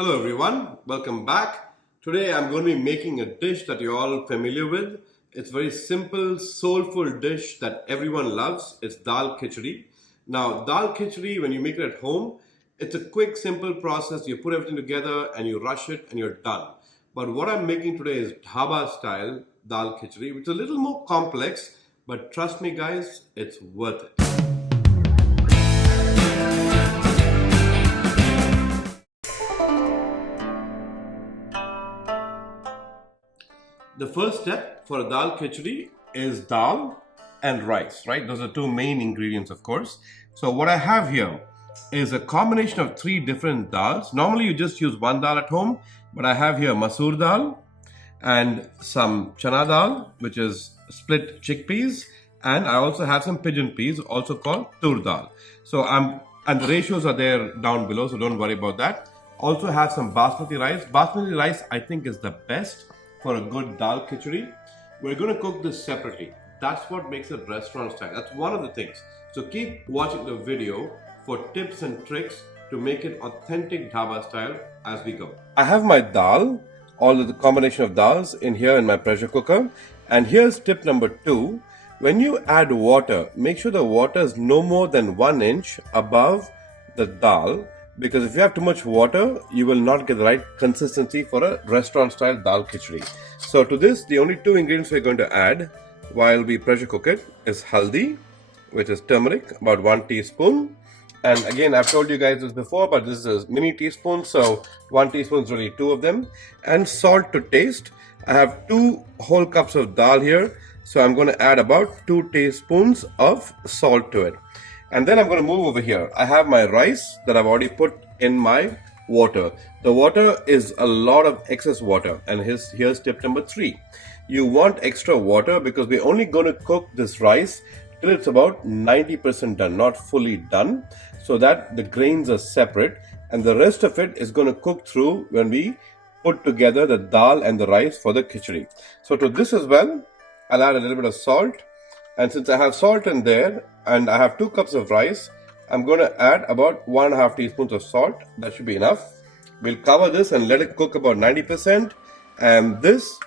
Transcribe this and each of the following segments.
Hello everyone, welcome back. Today I'm going to be making a dish that you're all familiar with. It's a very simple, soulful dish that everyone loves. It's Dal Khichdi. Now, Dal Khichdi, when you make it at home, it's a quick, simple process. You put everything together and you rush it and you're done. But what I'm making today is dhaba style Dal Khichdi, which is a little more complex, but trust me guys, it's worth it. The first step for a dal khichdi is dal and rice, right? Those are two main ingredients, of course. So what I have here is a combination of three different dals. Normally you just use one dal at home, but I have here masoor dal and some chana dal, which is split chickpeas, and I also have some pigeon peas, also called tur dal. And the ratios are there down below, so don't worry about that. Also have some basmati rice. Basmati rice I think is the best for a good dal khichdi. We're going to cook this separately. That's what makes it restaurant style. That's one of the things. So keep watching the video for tips and tricks to make it authentic dhaba style as we go. I have my dal, all of the combination of dals in here in my pressure cooker. And here's tip number 2. When you add water, make sure the water is no more than 1 inch above the dal, because if you have too much water, you will not get the right consistency for a restaurant style dal khichdi. So to this, the only 2 ingredients we're going to add while we pressure cook it is haldi, which is turmeric, about 1 teaspoon. And again, I've told you guys this before, but this is a mini teaspoon, so 1 teaspoon is really 2 of them. And salt to taste. I have 2 whole cups of dal here, so I'm going to add about 2 teaspoons of salt to it. And then I'm going to move over here. I have my rice that I've already put in my water. The water is a lot of excess water. And here's tip number 3. You want extra water because we're only going to cook this rice till it's about 90% done, not fully done, so that the grains are separate. And the rest of it is going to cook through when we put together the dal and the rice for the khichdi. So to this as well, I'll add a little bit of salt. And since I have salt in there and I have 2 cups of rice, I'm going to add about 1.5 teaspoons of salt. That should be enough. We'll cover this and let it cook about 90%. And this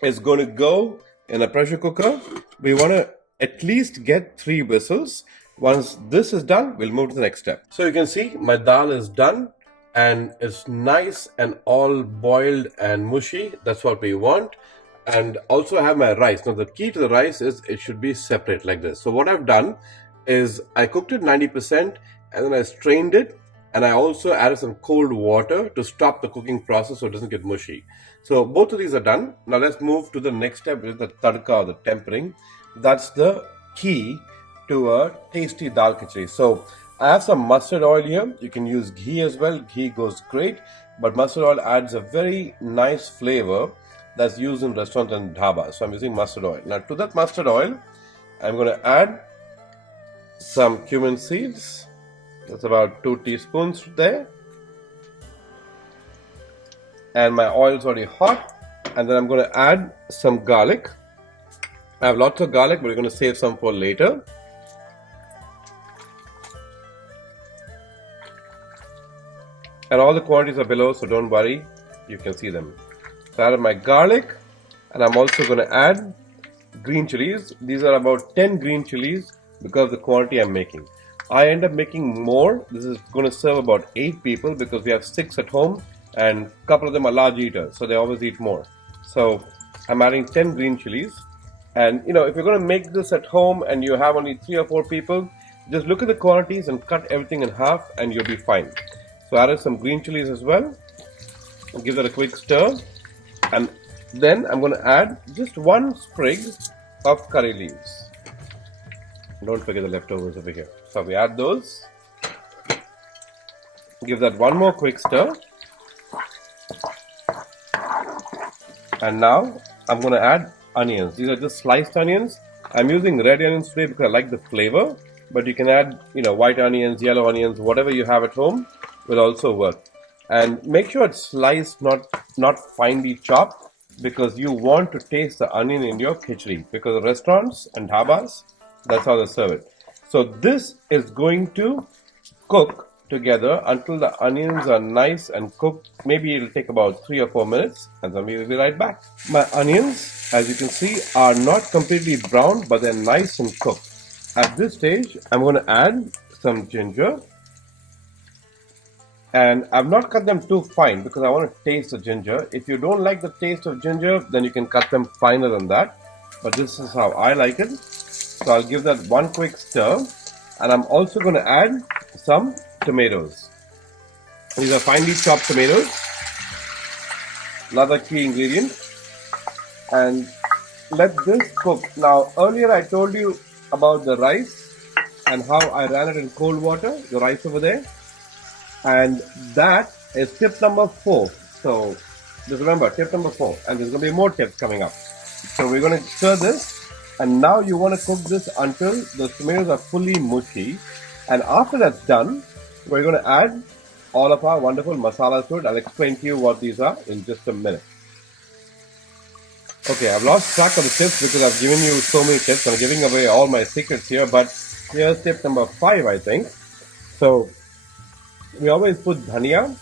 is going to go in a pressure cooker. We want to at least get 3 whistles. Once this is done, we'll move to the next step. So you can see my dal is done and it's nice and all boiled and mushy. That's what we want. And also I have my rice. Now the key to the rice is it should be separate like this. So what I've done is I cooked it 90% and then I strained it, and I also added some cold water to stop the cooking process so it doesn't get mushy. So both of these are done. Now let's move to the next step, which is the tadka or the tempering. That's the key to a tasty dal khichdi. So I have some mustard oil here. You can use ghee as well. Ghee goes great, but mustard oil adds a very nice flavor that's used in restaurants and dhaba. So I'm using mustard oil. Now to that mustard oil, I'm going to add some cumin seeds. That's about 2 teaspoons there. And my oil is already hot. And then I'm going to add some garlic. I have lots of garlic, but we're going to save some for later. And all the quantities are below, so don't worry, you can see them. So I added my garlic, and I'm also going to add green chillies. These are about 10 green chillies because of the quantity I'm making. I end up making more. This is going to serve about 8 people because we have 6 at home and a couple of them are large eaters, so they always eat more. So I'm adding 10 green chillies. And you know, if you're going to make this at home and you have only 3 or 4 people, just look at the quantities and cut everything in half and you'll be fine. So I added some green chillies as well. Give that a quick stir. And then I'm going to add just 1 sprig of curry leaves. Don't forget the leftovers over here. So we add those. Give that 1 more quick stir. And now I'm going to add onions. These are just sliced onions. I'm using red onions today because I like the flavor. But you can add, white onions, yellow onions, whatever you have at home will also work. And make sure it's sliced, not finely chopped, because you want to taste the onion in your khichdi. Because restaurants and dhabas, that's how they serve it. So this is going to cook together until the onions are nice and cooked. Maybe it'll take about 3 or 4 minutes, and then we will be right back. My onions, as you can see, are not completely brown, but they're nice and cooked. At this stage, I'm going to add some ginger. And I've not cut them too fine because I want to taste the ginger. If you don't like the taste of ginger, then you can cut them finer than that. But this is how I like it. So I'll give that one quick stir. And I'm also going to add some tomatoes. These are finely chopped tomatoes. Another key ingredient. And let this cook. Now, earlier I told you about the rice and how I ran it in cold water, the rice over there. And that is tip number 4. So just remember, tip number 4. And there's going to be more tips coming up. So we're going to stir this. And now you want to cook this until the tomatoes are fully mushy. And after that's done, we're going to add all of our wonderful masalas to it. I'll explain to you what these are in just a minute. Okay, I've lost track of the tips because I've given you so many tips. I'm giving away all my secrets here. But here's tip number 5, I think. So we always put dhania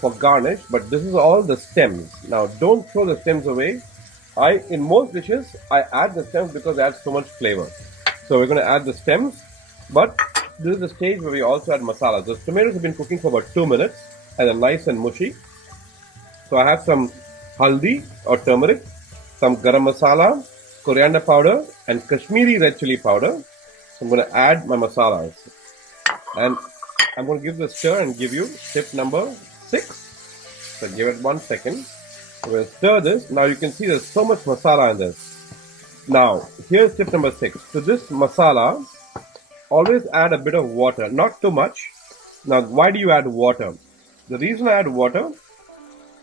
for garnish, but this is all the stems. Now, don't throw the stems away. In most dishes, I add the stems because they add so much flavor. So we're going to add the stems, but this is the stage where we also add masala. The tomatoes have been cooking for about 2 minutes and they're nice and mushy. So I have some haldi or turmeric, some garam masala, coriander powder, and Kashmiri red chili powder. So I'm going to add my masalas. And I'm going to give this a stir and give you tip number 6. So give it 1 second. We'll stir this. Now you can see there's so much masala in this. Now, here's tip number 6. To this masala, always add a bit of water, not too much. Now, why do you add water? The reason I add water,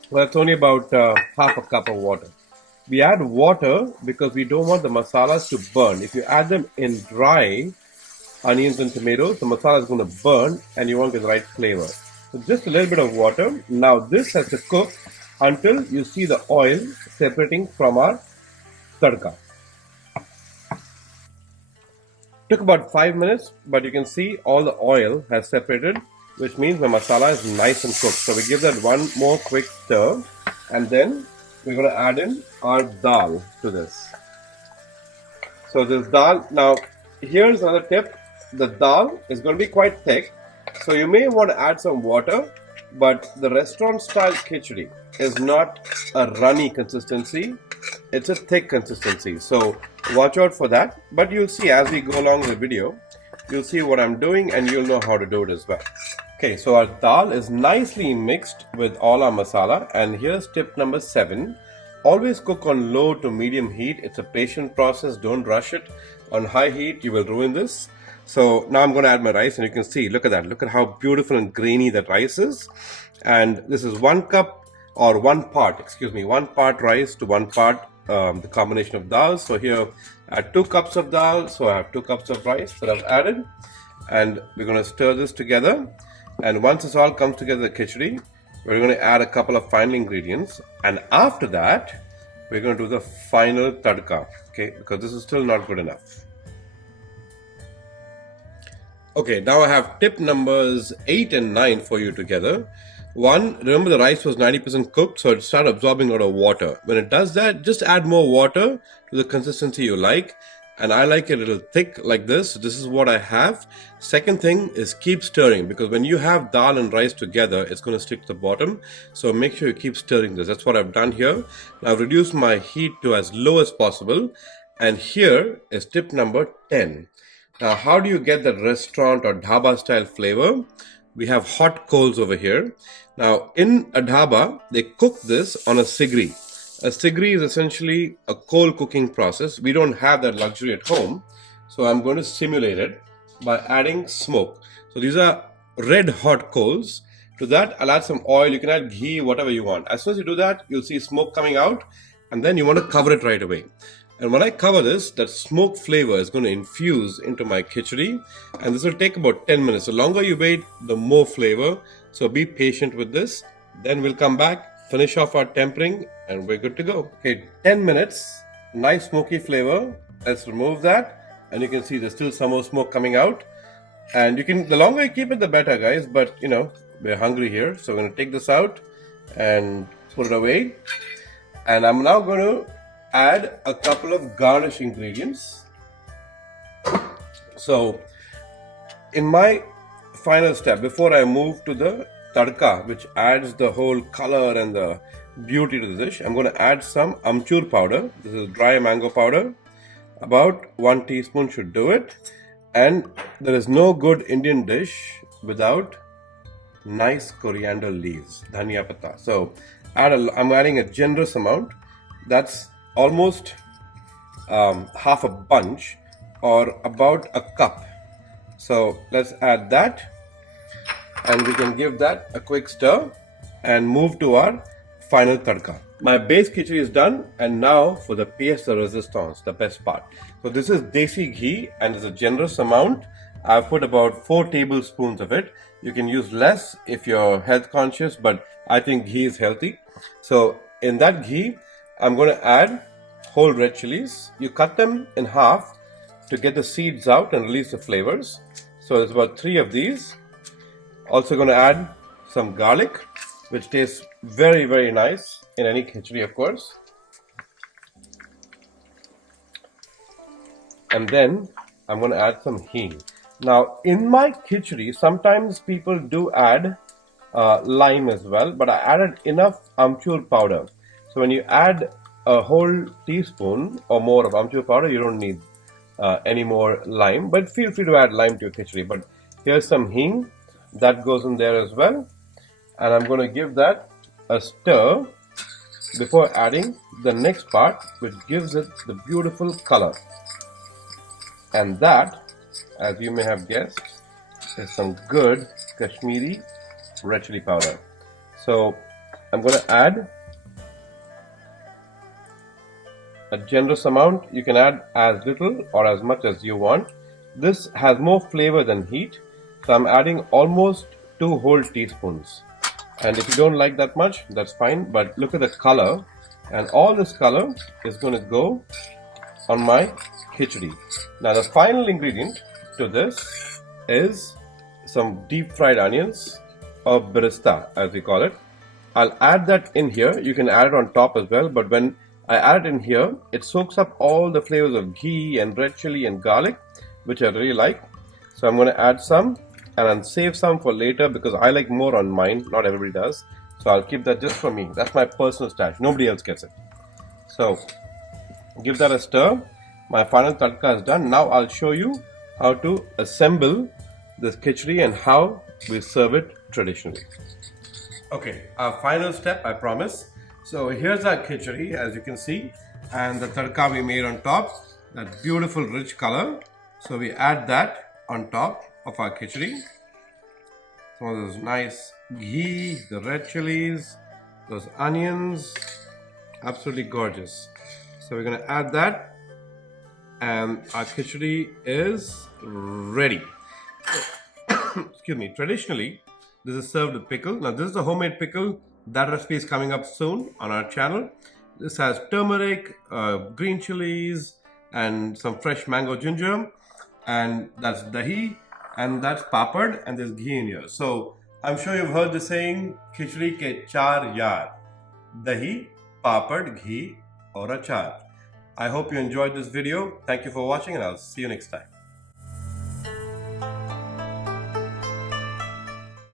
well, it's only about half a cup of water. We add water because we don't want the masalas to burn. If you add them in dry onions and tomatoes, the masala is going to burn and you won't get the right flavor. So just a little bit of water. Now this has to cook until you see the oil separating from our tadka. Took about 5 minutes, but you can see all the oil has separated, which means my masala is nice and cooked. So we give that one more quick stir, and then we're going to add in our dal to this. So this dal, now here's another tip. The dal is going to be quite thick, so you may want to add some water, but the restaurant style khichdi is not a runny consistency, it's a thick consistency. So watch out for that, but you'll see as we go along the video, you'll see what I'm doing and you'll know how to do it as well. Okay, so our dal is nicely mixed with all our masala, and here's tip number 7. Always cook on low to medium heat. It's a patient process, don't rush it. On high heat, you will ruin this. So now I'm going to add my rice, and you can see, look at that. Look at how beautiful and grainy that rice is. And this is 1 cup or 1 part, 1 part rice to 1 part the combination of dal. So here I add 2 cups of dal, so I have 2 cups of rice that I've added. And we're going to stir this together. And once this all comes together, the khichdi, we're going to add a couple of final ingredients. And after that, we're going to do the final tadka, okay? Because this is still not good enough. Okay, now I have tip numbers 8 and 9 for you together. 1, remember the rice was 90% cooked, so it started absorbing a lot of water. When it does that, just add more water to the consistency you like. And I like it a little thick like this. This is what I have. Second thing is keep stirring, because when you have dal and rice together, it's going to stick to the bottom. So make sure you keep stirring this. That's what I've done here. Now I've reduced my heat to as low as possible. And here is tip number 10. Now, how do you get the restaurant or dhaba style flavor? We have hot coals over here. Now, in a dhaba, they cook this on a sigri. A sigri is essentially a coal cooking process. We don't have that luxury at home. So I'm going to simulate it by adding smoke. So these are red hot coals. To that, I'll add some oil. You can add ghee, whatever you want. As soon as you do that, you'll see smoke coming out. And then you want to cover it right away. And when I cover this, that smoke flavor is going to infuse into my khichdi, and this will take about 10 minutes. The longer you wait, the more flavor. So be patient with this. Then we'll come back, finish off our tempering, and we're good to go. Okay, 10 minutes, nice smoky flavor. Let's remove that. And you can see there's still some more smoke coming out. And you can, the longer you keep it, the better, guys. But you know, we're hungry here, so we're gonna take this out and put it away. And I'm now going to add a couple of garnish ingredients. So, in my final step, before I move to the tadka, which adds the whole color and the beauty to the dish, I'm going to add some amchur powder. This is dry mango powder. About 1 teaspoon should do it. And there is no good Indian dish without nice coriander leaves, dhania patta. So I'm adding a generous amount. That's almost half a bunch, or about a cup. So let's add that, and we can give that a quick stir and move to our final tadka. My base khichdi is done, and now for the pièce de résistance, the best part. So this is desi ghee, and it's a generous amount. I've put about 4 tablespoons of it. You can use less if you're health conscious, but I think ghee is healthy. So in that ghee, I'm going to add whole red chillies. You cut them in half to get the seeds out and release the flavors. So there's about 3 of these. Also going to add some garlic, which tastes very, very nice in any khichdi, of course. And then I'm going to add some hing. Now, in my khichdi, sometimes people do add lime as well, but I added enough amchur powder. So when you add a whole teaspoon or more of amchur powder, you don't need any more lime, but feel free to add lime to your khichdi. But here's some hing that goes in there as well, and I'm going to give that a stir before adding the next part, which gives it the beautiful color. And that, as you may have guessed, is some good Kashmiri red chili powder. So I'm going to add a generous amount. You can add as little or as much as you want. This has more flavor than heat, so I'm adding almost 2 whole teaspoons. And if you don't like that much, that's fine, but look at the color, and all this color is going to go on my khichdi. Now the final ingredient to this is some deep fried onions, or birista as we call it. I'll add that in here. You can add it on top as well, but when I add it in here, it soaks up all the flavors of ghee and red chili and garlic, which I really like. So I'm going to add some, and I'll save some for later because I like more on mine. Not everybody does. So I'll keep that just for me. That's my personal stash. Nobody else gets it. So give that a stir. My final tadka is done. Now I'll show you how to assemble this khichdi and how we serve it traditionally. Okay, our final step, I promise. So here's our khichdi, as you can see, and the tadka we made on top, that beautiful rich color. So we add that on top of our khichdi. Some of those nice ghee, the red chilies, those onions, absolutely gorgeous. So we're going to add that, and our khichdi is ready. Excuse me. Traditionally, this is served with pickle. Now this is a homemade pickle. That recipe is coming up soon on our channel. This has turmeric, green chilies, and some fresh mango ginger, and that's dahi, and that's papad, and there's ghee in here. So I'm sure you've heard the saying, khichdi ke char yaar, dahi, papad, ghee, or achar. I hope you enjoyed this video. Thank you for watching, and I'll see you next time.